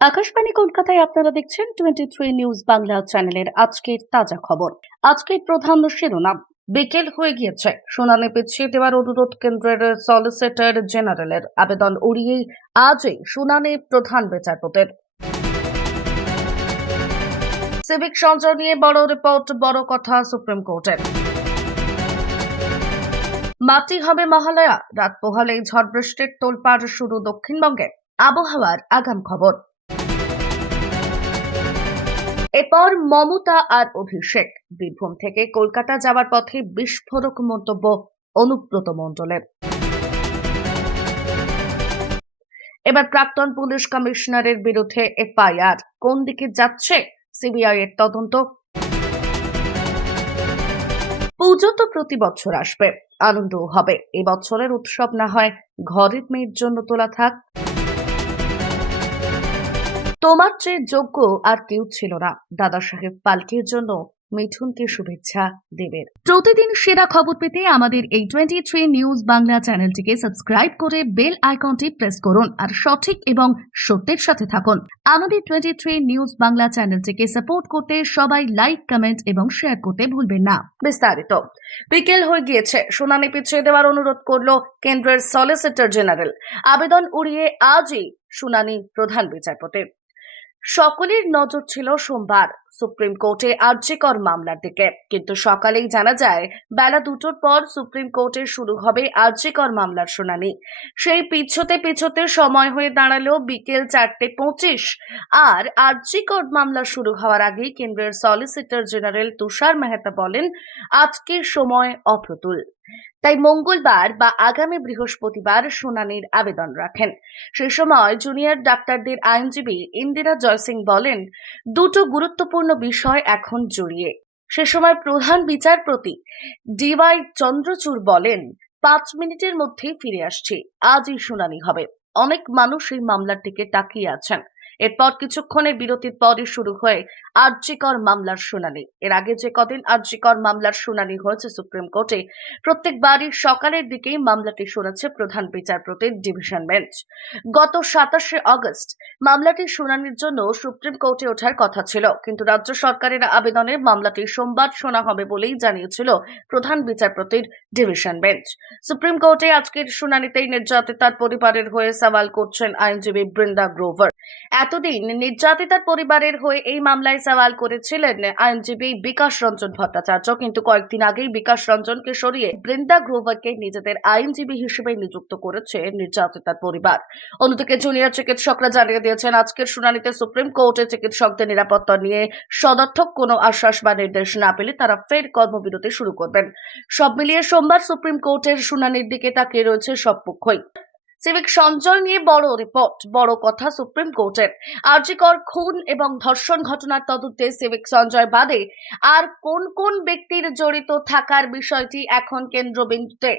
আকাশবাণী কলকাতায় আপনারা দেখছেন 23 নিউজ বাংলা চ্যানেলের আজকের তাজা খবর। আজকের প্রধান শিরোনাম। বিকেল হয়ে গিয়েছে, শুনানি পিছিয়ে দেওয়ার অনুরোধ কেন্দ্রের সলিসিটর জেনারেলের। আবেদন উড়িয়েই আজই শুনানি প্রধান বিচারপতির। সিভিক সঞ্চয় নিয়ে বড় রিপোর্ট, বড় কথা সুপ্রিম কোর্টের। মাটি হবে মহালয়া, রাত পোহালেই ঝড় বৃষ্টির তোলপাড় শুরু দক্ষিণবঙ্গে। আবহাওয়ার আগাম খবর। এরপর মমতা আর অভিষেক বীরভূম থেকে কলকাতা যাওয়ার পথে বিস্ফোরক মন্তব্য অনুব্রত মণ্ডলের। এবার প্রাক্তন পুলিশ কমিশনারের বিরুদ্ধে এফআইআর। কোন দিকে যাচ্ছে সিবিআই এর তদন্ত? পুজো তো প্রতি বছর আসবে, আনন্দও হবে। এবছরের উৎসব না হয় ঘরের মেয়ের জন্য তোলা থাক। তোমার চেয়ে যোগ্য আর কেউ ছিল না, দাদা সাহেব পালকির জন্য মিঠুনকে শুভেচ্ছা দেবের। প্রতিদিন সেরা খবর পেতে আমাদের এই 23 নিউজ বাংলা চ্যানেলটিকে সাবস্ক্রাইব করে বেল আইকনটি প্রেস করুন আর সঠিক এবং সত্যের সাথে থাকুন। আমাদের 23 নিউজ বাংলা চ্যানেলটিকে সাপোর্ট করতে সবাই লাইক, কমেন্ট এবং শেয়ার করতে ভুলবেন না। বিস্তারিত। বিকেল হয়ে গিয়েছে, শুনানি পিছিয়ে দেওয়ার অনুরোধ করল কেন্দ্রের সলিসিটর জেনারেল। আবেদন উড়িয়ে আজই শুনানি প্রধান বিচারপতির। সকলের নজর ছিল সোমবার সুপ্রিম কোর্টে আরজিকর মামলার দিকে, কিন্তু সকালেই জানা যায় বেলা 2টোর পর সুপ্রিম কোর্টে শুরু হবে আরজিকর মামলার শুনানি। সেই পিছোতে সময় হয়ে দাঁড়ালো বিকেল 4:25। আর আরজিকর মামলা শুরু হওয়ার আগেই কেন্দ্রের সলিসিটর জেনারেল তুষার মেহতা বলেন, আজকের সময় অপ্রতুল, তাই মঙ্গলবার বা আগামী বৃহস্পতিবার শুনানির আবেদন রাখেন। সে সময় জুনিয়র ডাক্তারদের আইনজীবী ইন্দিরা জয়সিং বলেন, দুটো গুরুত্বপূর্ণ বিষয় এখন জড়িয়ে। সে সময় প্রধান বিচারপতি ডিওয়াই চন্দ্রচূড় বলেন, 5 মিনিটের মধ্যেই ফিরে আসছি, আজই শুনানি হবে। অনেক মানুষ এই মামলার দিকে তাকিয়ে আছেন। এরপর কিছুক্ষণের বিরতির পরই শুরু হয় আরজিকর মামলার শুনানি। এর আগে যে কদিন আরজিকর মামলার শুনানি হয়েছে সুপ্রিম কোর্টে, প্রত্যেকবারই সকালের দিকেই মামলাটি শুনেছে প্রধান বিচারপতির ডিভিশন বেঞ্চ। গত 27শে আগস্ট মামলাটির শুনানির জন্য সুপ্রিম কোর্টে ওঠার কথা ছিল, কিন্তু রাজ্য সরকারের আবেদনে মামলাটি সোমবার শোনা হবে বলেই জানিয়েছিল প্রধান বিচারপতির ডিভিশন বেঞ্চ। সুপ্রিম কোর্টে আজকের শুনানিতেই নির্যাতিতার পরিবারের হয়ে সওয়াল করছেন আইনজীবী বৃন্দা গ্রোভার। এতদিন নির্যাতিতার পরিবারের হয়ে এই মামলায় সওয়াল করেছিলেন আইনজীবী বিকাশ রঞ্জন ভট্টাচার্য, কিন্তু কয়েকদিন আগেই বিকাশ রঞ্জনকে সরিয়ে বৃন্দা গ্রোভারকে নিজেদের আইনজীবী হিসেবে নিযুক্ত করেছে নির্যাতিতার পরিবার। অন্যদিকে জুনিয়র চিকিৎসকরা জানিয়ে দিয়েছেন, আজকের শুনানিতে সুপ্রিম কোর্টে চিকিৎসকদের নিরাপত্তা নিয়ে সদর্থক কোনো আশ্বাস বা নির্দেশ না পেলে তারা ফের কর্মবিরতি শুরু করবেন। সব মিলিয়ে সোমবার সুপ্রিম কোর্টের শুনানির দিকে তাকিয়ে রয়েছে সব পক্ষই। সিভিক সঞ্চয় নিয়ে বড় রিপোর্ট, বড় কথা সুপ্রিম কোর্টের। আরজিকর খুন এবং ধর্ষণ ঘটনার তদন্তে সিভিক সঞ্চয় বাদে আর কোন কোন ব্যক্তির জড়িত থাকার বিষয়টি এখন কেন্দ্রবিন্দুতে।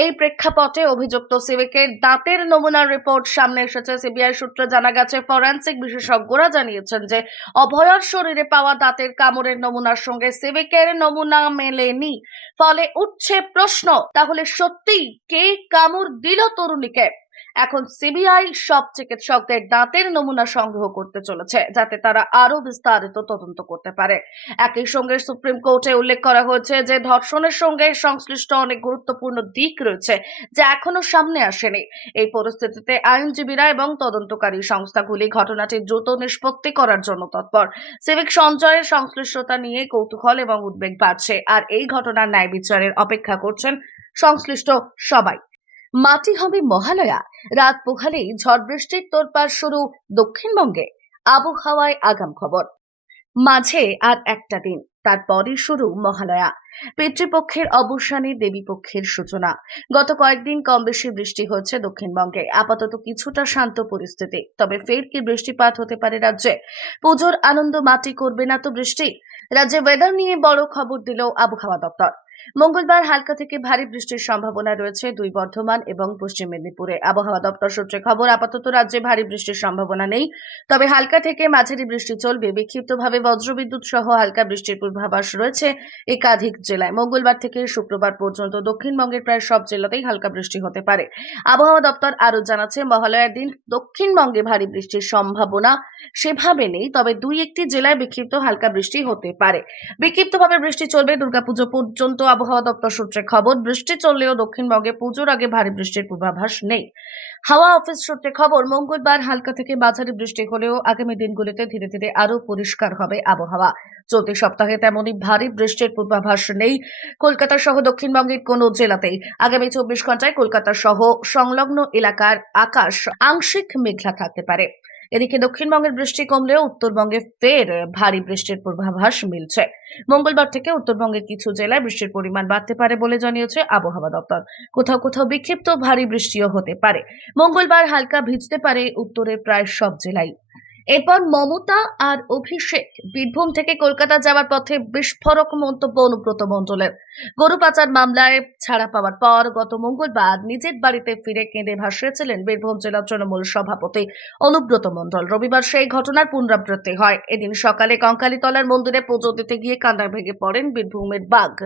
এই প্রেক্ষাপটে অভিযুক্ত সিভিকের দাঁতের নমুনার রিপোর্ট সামনে এসেছে। সিবিআই সূত্রে জানা গেছে, ফরেনসিক বিশেষজ্ঞরা জানিয়েছেন যে অভয়ার শরীরে পাওয়া দাঁতের কামড়ের নমুনার সঙ্গে সিভিকের নমুনা মেলেনি। ফলে উঠছে প্রশ্ন, তাহলে সত্যিই কে কামড় দিল তরুণীকে? এখন সিবিআই সব চিকিৎসকদের দাঁতের নমুনা সংগ্রহ করতে চলেছে, যাতে তারা আরো বিস্তারিত তদন্ত করতে পারে। একই সঙ্গে সুপ্রিম কোর্টে উল্লেখ করা হয়েছে যে ধর্ষণের সঙ্গে সংশ্লিষ্ট অনেক গুরুত্বপূর্ণ দিক রয়েছে যা এখনো সামনে আসেনি। এই পরিস্থিতিতে আইনজীবীরা এবং তদন্তকারী সংস্থাগুলি ঘটনাটি দ্রুত নিষ্পত্তি করার জন্য তৎপর। সিভিক সঞ্চয়ের সংশ্লিষ্টতা নিয়ে কৌতূহল এবং উদ্বেগ বাড়ছে, আর এই ঘটনার ন্যায় বিচারের অপেক্ষা করছেন সংশ্লিষ্ট সবাই। মাটি হবে মহালয়া, রাত পোহালেই ঝড় বৃষ্টির তোড়পাড় শুরু দক্ষিণবঙ্গে। আবহাওয়ায় আগাম খবর। মাঝে আর একটা দিন, তারপরই শুরু মহালয়া। পিতৃপক্ষের অবসানে দেবীপক্ষের সূচনা। গত কয়েকদিন কম বেশি বৃষ্টি হচ্ছে দক্ষিণবঙ্গে। আপাতত কিছুটা শান্ত পরিস্থিতি, তবে ফের কি বৃষ্টিপাত হতে পারে রাজ্যে? পুজোর আনন্দ মাটি করবে না তো বৃষ্টি? রাজ্যে ওয়েদার নিয়ে বড় খবর দিল আবহাওয়া দপ্তর। মঙ্গলবার হালকা থেকে ভারী বৃষ্টির সম্ভাবনা রয়েছে দুই বর্ধমান এবং পশ্চিম মেদিনীপুরে। আবহাওয়া দপ্তর সূত্রে খবর, আপাতত রাজ্যে ভারী বৃষ্টির সম্ভাবনা নেই, তবে হালকা থেকে মাঝারি বৃষ্টি চলবে। বিক্ষিপ্তভাবে বজ্রবিদ্যুৎ সহ হালকা বৃষ্টির পূর্বাভাস রয়েছে একাধিক জেলায়। মঙ্গলবার থেকে শুক্রবার পর্যন্ত দক্ষিণবঙ্গের প্রায় সব জেলাতেই হালকা বৃষ্টি হতে পারে। আবহাওয়া দপ্তর আরও জানাচ্ছে, মহালয়ার দিন দক্ষিণবঙ্গে ভারী বৃষ্টির সম্ভাবনা সেভাবে নেই, তবে দুই একটি জেলায় বিক্ষিপ্ত হালকা বৃষ্টি হতে পারে। বিক্ষিপ্তভাবে বৃষ্টি চলবে দুর্গাপুজো পর্যন্ত। আবহাওয়া দপ্তর সূত্রে খবর, বৃষ্টি চললেও দক্ষিণবঙ্গে পুজোর আগে ভারী বৃষ্টির পূর্বাভাস নেই। হাওয়া অফিস সূত্রে খবর, মঙ্গলবার হালকা থেকে মাঝারি বৃষ্টি হলেও আগামী দিনগুলিতে ধীরে ধীরে আরো পরিষ্কার হবে আবহাওয়া। চলতি সপ্তাহে তেমনই ভারী বৃষ্টির পূর্বাভাস নেই কলকাতা সহ দক্ষিণবঙ্গের কোনো জেলাতেই। আগামী 24 ঘন্টায় কলকাতা সহ সংলগ্ন এলাকার আকাশ আংশিক মেঘলা থাকতে পারে। এদিকে দক্ষিণবঙ্গের বৃষ্টি কমলেও উত্তরবঙ্গে ফের ভারী বৃষ্টির পূর্বাভাস মিলছে। মঙ্গলবার থেকে উত্তরবঙ্গের কিছু জেলায় বৃষ্টির পরিমাণ বাড়তে পারে বলে জানিয়েছে আবহাওয়া দপ্তর। কোথাও কোথাও বিক্ষিপ্ত ভারী বৃষ্টিও হতে পারে। মঙ্গলবার হালকা ভিজতে পারে উত্তরের প্রায় সব জেলায়। এরপর মমতা আর অভিষেক বীরভূম থেকে কলকাতা যাওয়ার পথে বিস্ফোরক মন্তব্য অনুব্রত মণ্ডলের। গরু পাচার মামলায় ছাড়া পাওয়ার পর গত মঙ্গলবার নিজের বাড়িতে ফিরে কেঁদে ভাসিয়েছিলেন বীরভূম জেলা তৃণমূল সভাপতি অনুব্রত মণ্ডল। রবিবার সেই ঘটনার পুনরাবৃত্তি হয়। এদিন সকালে কঙ্কালীতলার মন্দিরে পুজো দিতে গিয়ে কান্নায় ভেঙে পড়েন বীরভূমের বাঘ।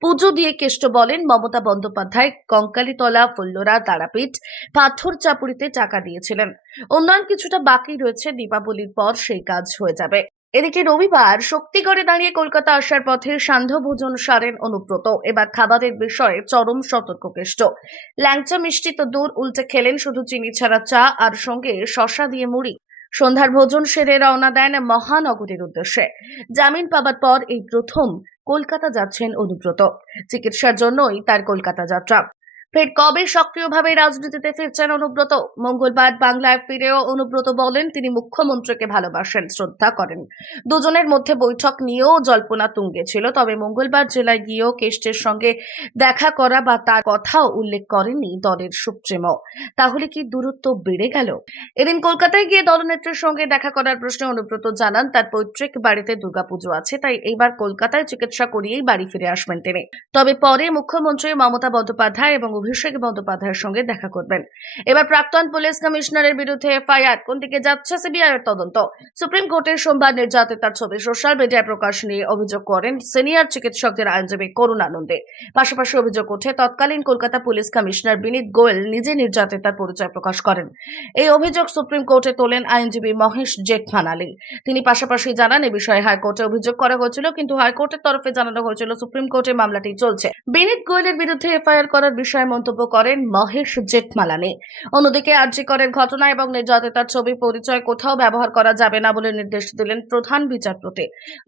পুজো দিয়ে কেষ্ট বলেন, মমতা বন্দ্যোপাধ্যায় কঙ্কালীতলা, ফুল্লরা, তারাপীঠ, পাথর চাপুরিতে টাকা দিয়েছিলেন। উন্নয়ন কিছুটা বাকি রয়েছে, দীপাবলির পর সেই কাজ হয়ে যাবে। এদিকে রবিবার শক্তিগড়ে দাঁড়িয়ে কলকাতা আসার পথে সান্ধ্য ভোজন সারেন অনুব্রত। এবার খাবারের বিষয়ে চরম সতর্ক কেষ্ট। ল্যাংচা মিষ্টি তো দূর, উল্টে খেলেন শুধু চিনি ছাড়া চা আর সঙ্গে শশা দিয়ে মুড়ি। সন্ধ্যার ভোজন সেরে রওনা দেন মহানগরীর উদ্দেশ্যে। জামিন পাবার পর এই প্রথম কলকাতা যাচ্ছেন অনুব্রত। চিকিৎসার জন্যই তার কলকাতা যাত্রা। ফের কবে সক্রিয়ভাবে রাজনীতিতে ফিরছেন অনুব্রত? মঙ্গলবার বাংলায় ফিরেও অনুব্রত বলেন, তিনি মুখ্যমন্ত্রীকে ভালোবাসেন, শ্রদ্ধা করেন। দুজনের মধ্যে বৈঠক নিয়েও জল্পনা তুঙ্গে ছিল, তবে মঙ্গলবার জেলায় গিয়েও কেষ্টের সঙ্গে দেখা করা বা তার কথাও উল্লেখ করেননি দলের সুপ্রিমো। তাহলে কি দূরত্ব বেড়ে গেল? এদিন কলকাতায় গিয়ে দলনেত্রীর সঙ্গে দেখা করার প্রশ্নে অনুব্রত জানান, তার পৈতৃক বাড়িতে দুর্গাপুজো আছে, তাই এইবার কলকাতায় চিকিৎসা করিয়েই বাড়ি ফিরে আসবেন তিনি। তবে পরে মুখ্যমন্ত্রী মমতা বন্দ্যোপাধ্যায় এবং অভিষেক বন্দ্যোপাধ্যায়ের সঙ্গে দেখা করবেন। এবার প্রাক্তন পুলিশ কমিশনারের বিরুদ্ধে এফআইআর, কোন দিকে যাচ্ছে সিবিআই এর তদন্ত? সুপ্রিম কোর্টের সোমবার নির্যাতিতার ছবি সোশ্যাল মিডিয়ায় প্রকাশ নিয়ে অভিযোগ করেন সিনিয়র চিকিৎসকদের আইনজীবী করুণানন্দে। পাশাপাশি অভিযোগ ওঠে, তৎকালীন কলকাতা পুলিশ কমিশনার বিনীত গোয়েল নিজে নির্যাতিতার পরিচয় প্রকাশ করেন। এই অভিযোগ সুপ্রিম কোর্টে তোলেন আইনজীবী মহেশ জেঠমালানি। তিনি পাশাপাশি জানান, এ বিষয়ে হাইকোর্টে অভিযোগ করা হয়েছিল, কিন্তু হাইকোর্টের তরফে জানানো হয়েছিল সুপ্রিম কোর্টে মামলাটি চলছে। বিনীত গোয়েলের বিরুদ্ধে এফআইআর করার বিষয়ে মন্তব্য করেন মহেশ জেঠমালানি। অন্যদিকে আরজি করের ঘটনা এবং নির্যাতিতার ছবি পরিচয় কোথাও ব্যবহার করা যাবে না বলে নির্দেশ দিলেন প্রধান বিচারপতি।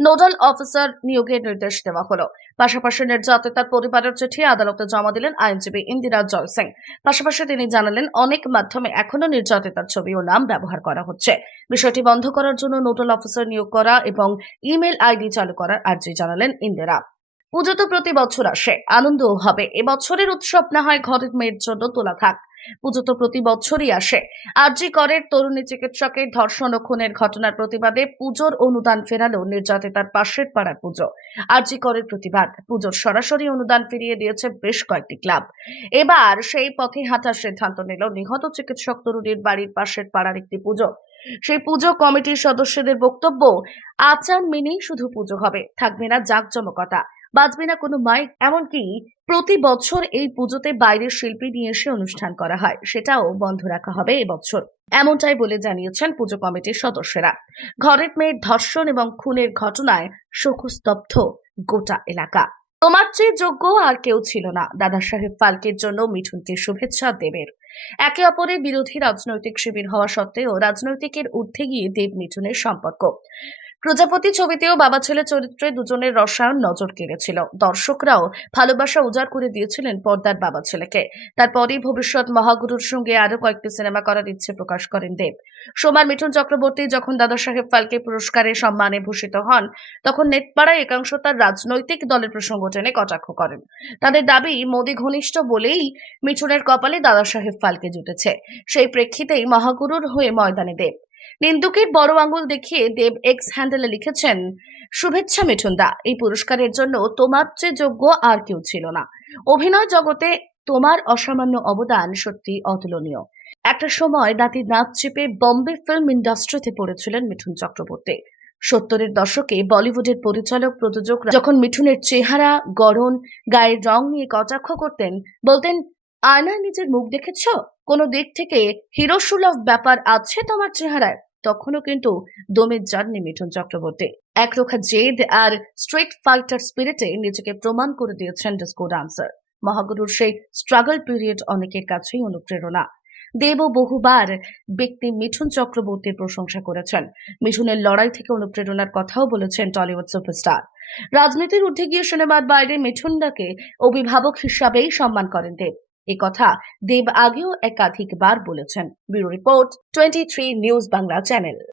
নোডাল অফিসার নিয়োগের নির্দেশ দেওয়া হলো। পাশাপাশি নির্যাতিতার পরিবারের চিঠি আদালতে জমা দিলেন আইনজীবী ইন্দিরা জয় সিং। পাশাপাশি তিনি জানালেন, অনেক মাধ্যমে এখনো নির্যাতিতার ছবি ও নাম ব্যবহার করা হচ্ছে। বিষয়টি বন্ধ করার জন্য নোডাল অফিসার নিয়োগ করা এবং ইমেল আইডি চালু করার আর্জি জানালেন ইন্দিরা। পুজো তো প্রতি বছর আসে, আনন্দও হবে। এবছরের উৎসব না হয় ঘরের মেয়ের জন্য তোলা থাক। পুজো তো প্রতি বছরই আসে। আরজি করের তরুণী চিকিৎসকের ধর্ষণ ও খুনের ঘটনার প্রতিবাদে পুজোর অনুদান ফেরালো নির্যাতিতার পাশের পাড়ার পুজো। আরজি করের প্রতিবাদ, পুজোর সরাসরি অনুদান ফিরিয়ে দিয়েছে বেশ কয়েকটি ক্লাব। এবার সেই পথে হাঁটার সিদ্ধান্ত নিল নিহত চিকিৎসক তরুণীর বাড়ির পাশের পাড়ার একটি পুজো। সেই পুজো কমিটির সদস্যদের বক্তব্য, আচার মেনেই শুধু পুজো হবে, থাকবে না জাঁকজমকতা, বাজবে না কোনো মাইক। এমনকি প্রতি বছর এই পুজোতে বাইরের শিল্পী নিয়ে এসে অনুষ্ঠান করা হয়, সেটাও বন্ধ রাখা হবে এবছর। এমনটাই বলে জানিয়েছেন পুজো কমিটির সদস্যরা। ঘরের মেয়ের ধর্ষণ এবং খুনের ঘটনায় শোকস্তব্ধ গোটা এলাকা। তোমার চেয়ে যোগ্য আর কেউ ছিল না, দাদা সাহেব ফালকের জন্য মিঠুনকে শুভেচ্ছা দেবের। একে অপরের বিরোধী রাজনৈতিক শিবির হওয়া সত্ত্বেও রাজনৈতিকের ঊর্ধ্বে গিয়ে দেব মিঠুনের সম্পর্ক। প্রজাপতি ছবিতেও বাবা ছেলে চরিত্রে দুজনের রসায়ন নজর কেড়েছিল। দর্শকরাও ভালোবাসা উজাড় করে দিয়েছিলেন পর্দার বাবা ছেলেকে। তারপরই ভবিষ্যৎ মহাগুরুর সঙ্গে আরো কয়েকটি সিনেমা করার ইচ্ছে প্রকাশ করেন দেব। সোমবার মিঠুন চক্রবর্তী যখন দাদা সাহেব ফালকে পুরস্কারে সম্মানে ভূষিত হন, তখন নেটপাড়ায় একাংশ তার রাজনৈতিক দলের প্রসঙ্গ টেনে কটাক্ষ করেন। তাদের দাবি, মোদী ঘনিষ্ঠ বলেই মিঠুনের কপালে দাদা সাহেব ফালকে জুটেছে। সেই প্রেক্ষিতেই মহাগুরুর হয়ে ময়দানে দেব। নিন্দুকের বড় আঙুল দেখিয়ে দেব এক্স হ্যান্ডেলে লিখেছেন, শুভেচ্ছা মিঠুন দা, এই পুরস্কারের জন্য তোমার চেয়ে যোগ্য আর কেউ ছিল না। অভিনয় জগতে তোমার অসামান্য অবদান সত্যি অতুলনীয়। একটা সময় দাঁতে দাঁত চেপে বম্বে ফিল্ম ইন্ডাস্ট্রিতে পড়েছিলেন মিঠুন চক্রবর্তী। 70-এর দশকে বলিউডের পরিচালক প্রযোজকরা যখন মিঠুনের চেহারা, গড়ন, গায়ের রং নিয়ে কটাক্ষ করতেন, বলতেন, আয়নায় নিজের মুখ দেখেছ? কোনো দিক থেকে হিরোসুলভ ব্যাপার আছে তোমার চেহারায়? তখনও কিন্তু দমে যাননি মিঠুন চক্রবর্তী। একরোখা জেদ আর স্ট্রিট ফাইটার স্পিরিটে নিজেকে প্রমাণ করে দিয়েছেন ডিস্কো ডান্সার। মহাগুরুর সেই স্ট্রাগল পিরিয়ড অনেকের কাছেই অনুপ্রেরণা। দেবও বহুবার ব্যক্তি মিঠুন চক্রবর্তীর প্রশংসা করেছেন। মিঠুনের লড়াই থেকে অনুপ্রেরণার কথাও বলেছেন টলিউড সুপারস্টার। রাজনীতির ঊর্ধ্বে গিয়ে সিনেমার বাইরে মিঠুনদাকে অভিভাবক হিসাবেই সম্মান করেন দেব। এ কথা দেব আগেও একাধিকবার বলেছেন। Bureau report, 23 news Bangla channel.